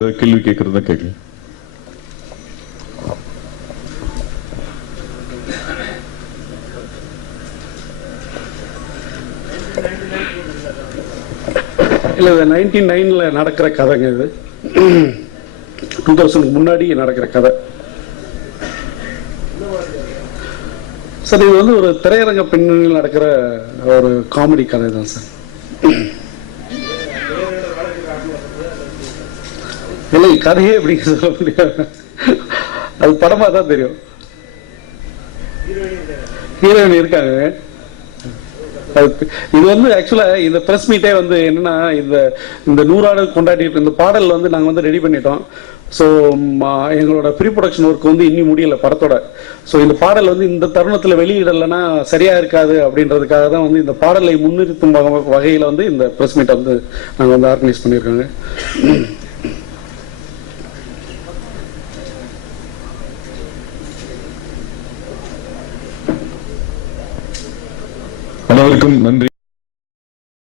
கேள்வி கேட்கறதா கேட்கல. இல்லை, இது 1999 நடக்கிற கதைங்க. இது 2000 முன்னாடி நடக்கிற கதை சார். இது வந்து ஒரு திரையரங்க பின்னணியில் நடக்கிற ஒரு காமெடி கதை தான் சார். இல்லை, கதையே எப்படிங்க சொல்ல முடியாது, அது படமாக தான் தெரியும். ஹீரோயின் இருக்காங்க. இது வந்து ஆக்சுவலா இந்த பிரஸ் மீட்டே வந்து என்னன்னா, இந்த 100 கொண்டாடிட்டு இந்த பாடல் வந்து நாங்கள் வந்து ரெடி பண்ணிட்டோம். ஸோ எங்களோட ப்ரீ ப்ரொடக்ஷன் ஒர்க் வந்து இன்னும் முடியல படத்தோட. ஸோ இந்த பாடல் வந்து இந்த தருணத்தில் வெளியிடலைன்னா சரியா இருக்காது அப்படின்றதுக்காக தான் வந்து இந்த பாடலை முன்னிறுத்தும் வகையில் வந்து இந்த பிரஸ் மீட்டை வந்து நாங்கள் வந்து ஆர்கனைஸ் பண்ணியிருக்காங்க. அனைவருக்கும் நன்றி.